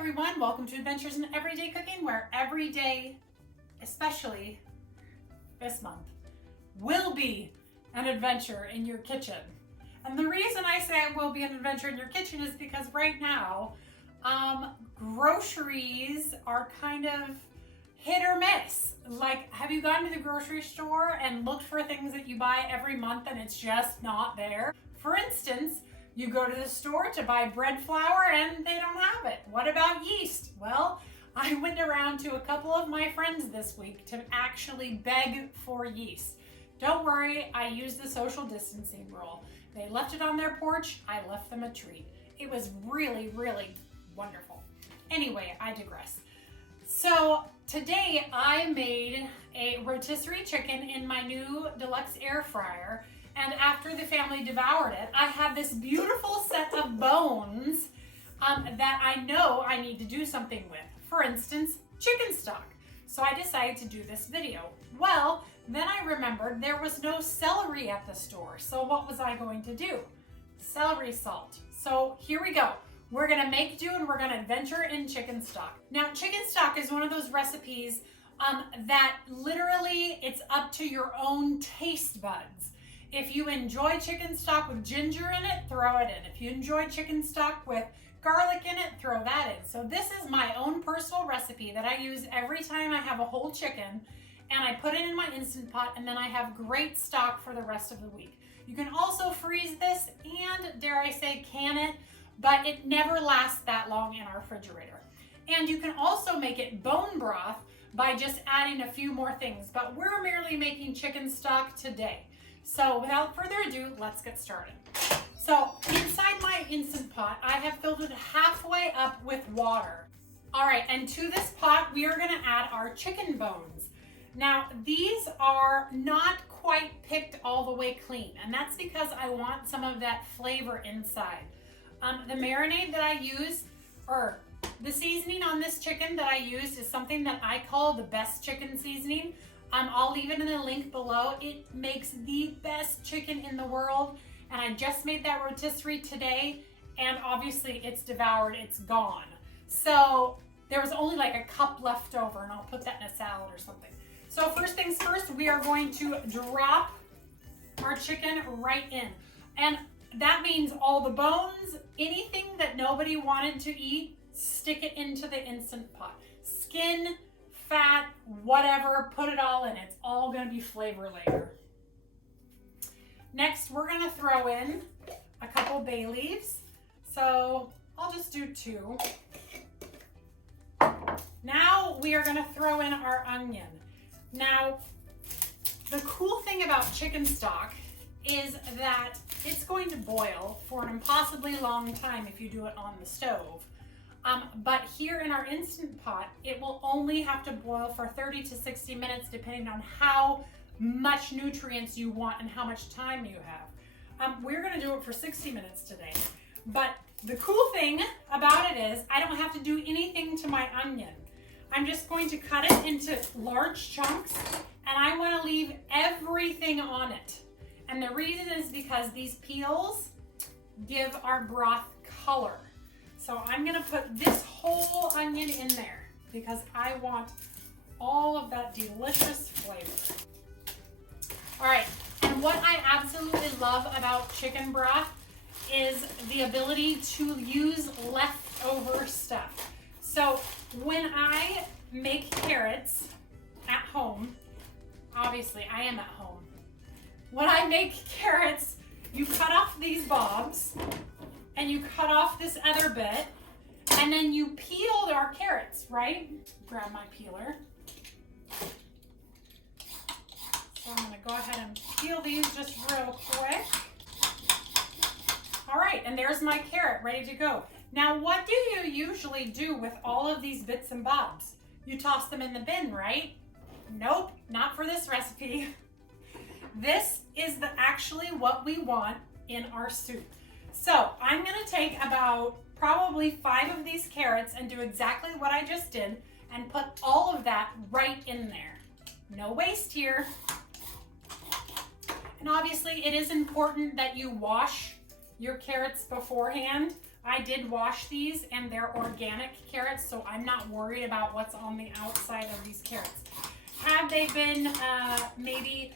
everyone, welcome to Adventures in Everyday Cooking, where every day, especially this month, will be an adventure in your kitchen. And the reason I say it will be an adventure in your kitchen is because right now, groceries are kind of hit or miss. Like, have you gone to the grocery store and looked for things that you buy every month and it's just not there? For instance, you go to the store to buy bread flour and they don't have it. What about yeast? Well, I went around to a couple of my friends this week to actually beg for yeast. Don't worry, I used the social distancing rule. They left it on their porch, I left them a treat. It was really, really wonderful. Anyway, I digress. So today I made a rotisserie chicken in my new deluxe air fryer. And after the family devoured it, I had this beautiful set of bones that I know I need to do something with. For instance, chicken stock. So I decided to do this video. Well, then I remembered there was no celery at the store. So what was I going to do? Celery salt. So here we go. We're gonna make do and we're gonna adventure in chicken stock. Now, chicken stock is one of those recipes that literally it's up to your own taste buds. If you enjoy chicken stock with ginger in it, throw it in. If you enjoy chicken stock with garlic in it, throw that in. So this is my own personal recipe that I use every time I have a whole chicken, and I put it in my Instant Pot, and then I have great stock for the rest of the week. You can also freeze this and, dare I say, can it, but it never lasts that long in our refrigerator. And you can also make it bone broth by just adding a few more things, but we're merely making chicken stock today. So without further ado, let's get started. So inside my Instant Pot, I have filled it halfway up with water. All right, and to this pot, we are gonna add our chicken bones. Now, these are not quite picked all the way clean, and that's because I want some of that flavor inside. The marinade that I use, or the seasoning on this chicken that I used, is something that I call the best chicken seasoning. I'll leave it in the link below. It makes the best chicken in the world. And I just made that rotisserie today, and obviously it's devoured, it's gone. So there was only like a cup left over, and I'll put that in a salad or something. So first things first, we are going to drop our chicken right in. And that means all the bones, anything that nobody wanted to eat, stick it into the Instant Pot. Skin, fat, whatever, put it all in. It's all gonna be flavor later. Next, we're gonna throw in a couple bay leaves. So I'll just do 2. Now we are gonna throw in our onion. Now, the cool thing about chicken stock is that it's going to boil for an impossibly long time if you do it on the stove. But here in our Instant Pot, it will only have to boil for 30 to 60 minutes depending on how much nutrients you want and how much time you have. We're gonna do it for 60 minutes today. But the cool thing about it is I don't have to do anything to my onion. I'm just going to cut it into large chunks, and I wanna leave everything on it. And the reason is because these peels give our broth color. So I'm gonna put this whole onion in there because I want all of that delicious flavor. All right, and what I absolutely love about chicken broth is the ability to use leftover stuff. So when I make carrots at home, obviously I am at home. When I make carrots, you cut off these bobs, and you cut off this other bit, and then you peel our carrots, right? Grab my peeler. So I'm gonna go ahead and peel these just real quick. All right, and there's my carrot ready to go. Now, what do you usually do with all of these bits and bobs? You toss them in the bin, right? Nope, not for this recipe. This is actually what we want in our soup. So I'm gonna take about probably 5 of these carrots and do exactly what I just did and put all of that right in there. No waste here. And obviously it is important that you wash your carrots beforehand. I did wash these and they're organic carrots, so I'm not worried about what's on the outside of these carrots. Had they been maybe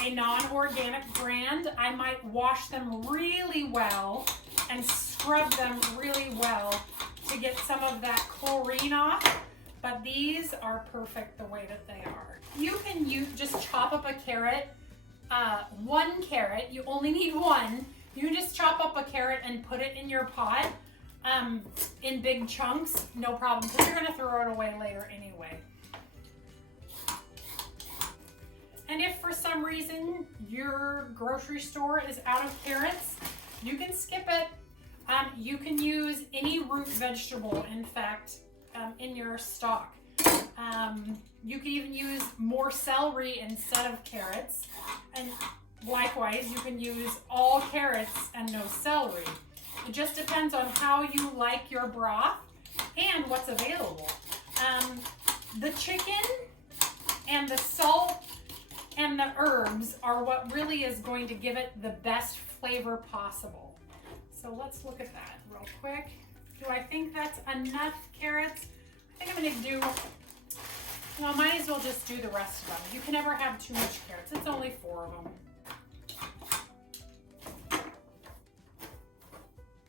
a non-organic brand, I might wash them really well and scrub them really well to get some of that chlorine off, but these are perfect the way that they are. You can just chop up a carrot, one carrot, you only need one. You can just chop up a carrot and put it in your pot in big chunks, no problem, because you're gonna throw it away later anyway. And if for some reason your grocery store is out of carrots, you can skip it. You can use any root vegetable, in fact, in your stock. You can even use more celery instead of carrots. And likewise, you can use all carrots and no celery. It just depends on how you like your broth and what's available. The chicken and the salt and the herbs are what really is going to give it the best flavor possible. So let's look at that real quick. Do I think that's enough carrots? I think I'm gonna do, well, might as well just do the rest of them. You can never have too much carrots. It's only 4 of them.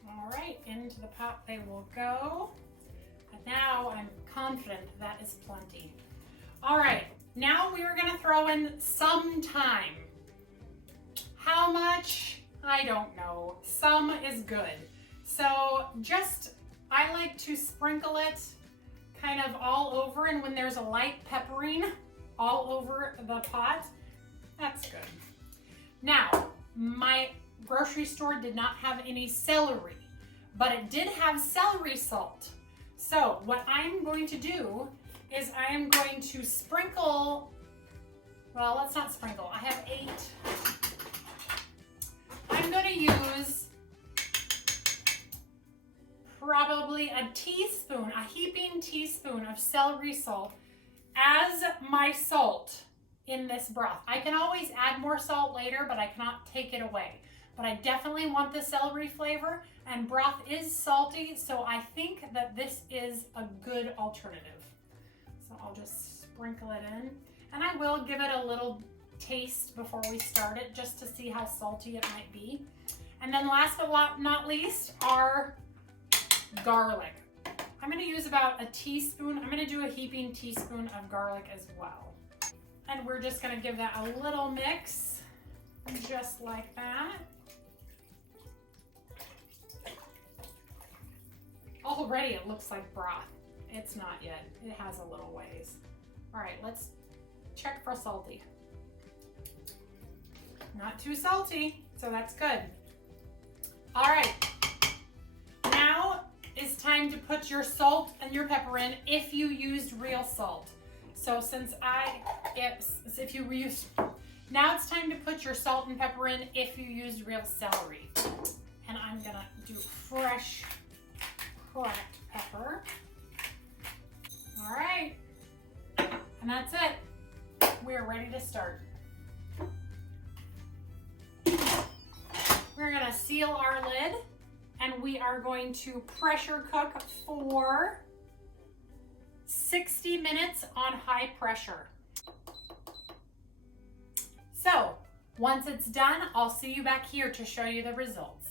All right, into the pot they will go. And now I'm confident that is plenty. All right, now we are gonna throw in some thyme. How much? I don't know. Some is good. So I like to sprinkle it kind of all over, and when there's a light peppering all over the pot, that's good. Now, my grocery store did not have any celery, but it did have celery salt. So what I'm going to do is I am going to sprinkle, well, let's not sprinkle. I have 8. I'm going to use probably a heaping teaspoon of celery salt as my salt in this broth. I can always add more salt later, but I cannot take it away. But I definitely want the celery flavor, and broth is salty, so I think that this is a good alternative. So I'll just sprinkle it in, and I will give it a little taste before we start it, just to see how salty it might be. And then last but not least, our garlic. I'm going to use about a teaspoon. I'm going to do a heaping teaspoon of garlic as well. And we're just going to give that a little mix, just like that. Already it looks like broth. It's not yet. It has a little ways. All right, let's check for salty. Not too salty, so that's good. All right, now it's time to put your salt and your pepper in if you used real salt. So now it's time to put your salt and pepper in if you used real celery. And I'm gonna do fresh cracked pepper. All right, and that's it. We're ready to start. We're gonna seal our lid, and we are going to pressure cook for 60 minutes on high pressure. So once it's done, I'll see you back here to show you the results.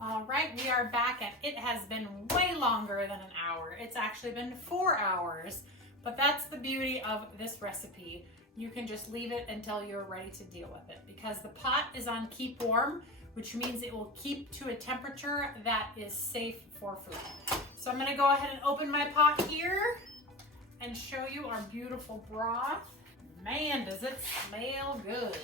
All right, we are back, and it has been way longer than an hour. It's actually been 4 hours, but that's the beauty of this recipe. You can just leave it until you're ready to deal with it, because the pot is on keep warm, which means it will keep to a temperature that is safe for food. So I'm gonna go ahead and open my pot here and show you our beautiful broth. Man, does it smell good.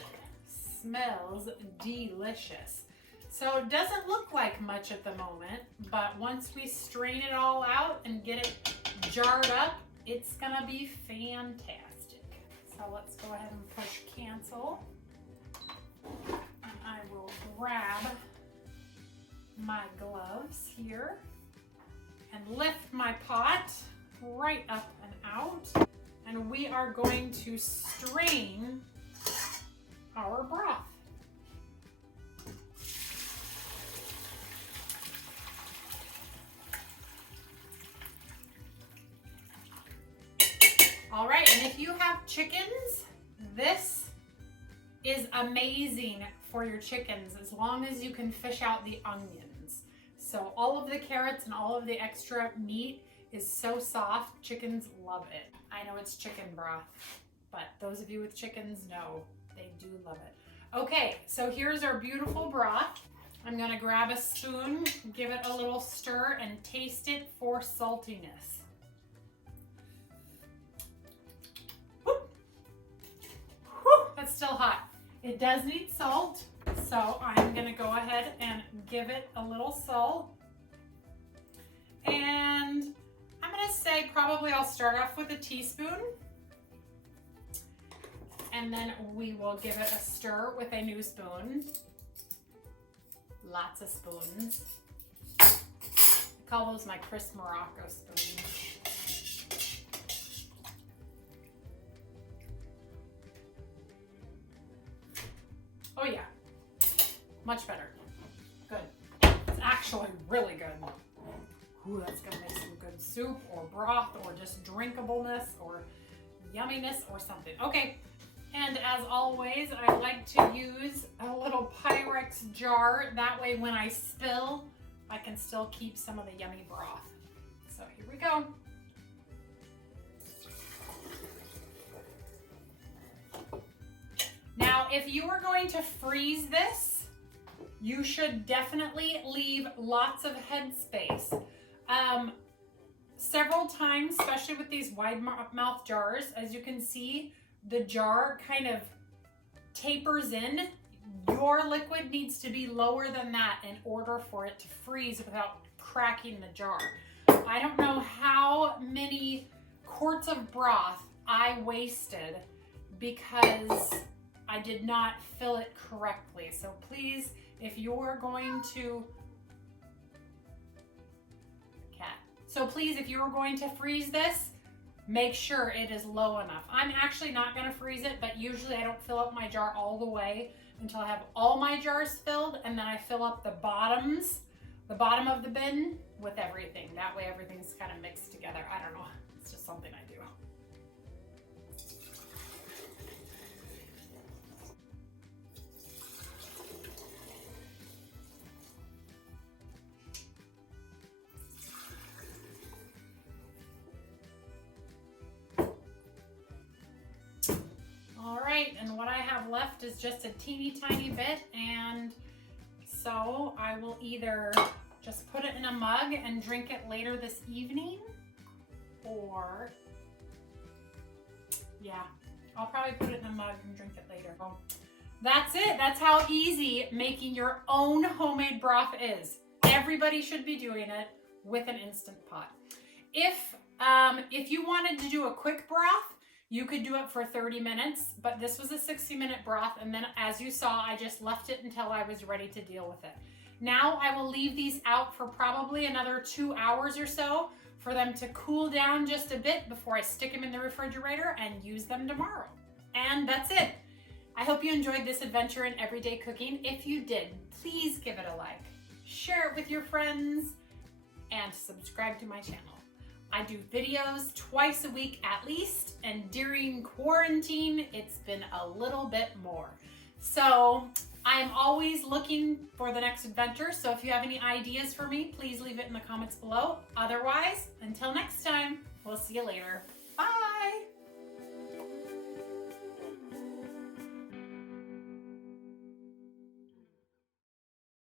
Smells delicious. So it doesn't look like much at the moment, but once we strain it all out and get it jarred up, it's gonna be fantastic. So let's go ahead and push cancel. And I will grab my gloves here and lift my pot right up and out. And we are going to strain our broth. have chickens, this is amazing for your chickens as long as you can fish out the onions. So all of the carrots and all of the extra meat is so soft, chickens love it. I know it's chicken broth, but those of you with chickens know they do love it. Okay, so here's our beautiful broth. I'm gonna grab a spoon, give it a little stir, and taste it for saltiness. Woo. Woo, that's still hot. It does need salt, so I'm gonna go ahead and give it a little salt. And I'm gonna say probably I'll start off with a teaspoon, and then we will give it a stir with a new spoon. Lots of spoons. I call those my Chris Morocco spoons. Oh yeah, much better. Good. It's actually really good. Ooh, that's gonna make some good soup or broth or just drinkableness or yumminess or something. Okay, and as always, I like to use a little Pyrex jar. That way when I spill, I can still keep some of the yummy broth. So here we go. Now, if you are going to freeze this, you should definitely leave lots of head space. Several times, especially with these wide mouth jars, as you can see, the jar kind of tapers in. Your liquid needs to be lower than that in order for it to freeze without cracking the jar. I don't know how many quarts of broth I wasted because I did not fill it correctly. So please, if you're going to freeze this, make sure it is low enough. I'm actually not gonna freeze it, but usually I don't fill up my jar all the way until I have all my jars filled, and then I fill up the bottom of the bin with everything. That way everything's kind of mixed together. I don't know, it's just something I do. All right, and what I have left is just a teeny tiny bit, and so I will either just put it in a mug and drink it later this evening, or yeah, I'll probably put it in a mug and drink it later. So that's it. That's how easy making your own homemade broth is. Everybody should be doing it with an Instant Pot. If you wanted to do a quick broth, you could do it for 30 minutes, but this was a 60-minute broth, and then as you saw, I just left it until I was ready to deal with it. Now I will leave these out for probably another 2 hours or so for them to cool down just a bit before I stick them in the refrigerator and use them tomorrow. And that's it. I hope you enjoyed this adventure in everyday cooking. If you did, please give it a like, share it with your friends, and subscribe to my channel. I do videos twice a week at least, and during quarantine, it's been a little bit more. So I'm always looking for the next adventure, so if you have any ideas for me, please leave it in the comments below. Otherwise, until next time, we'll see you later. Bye!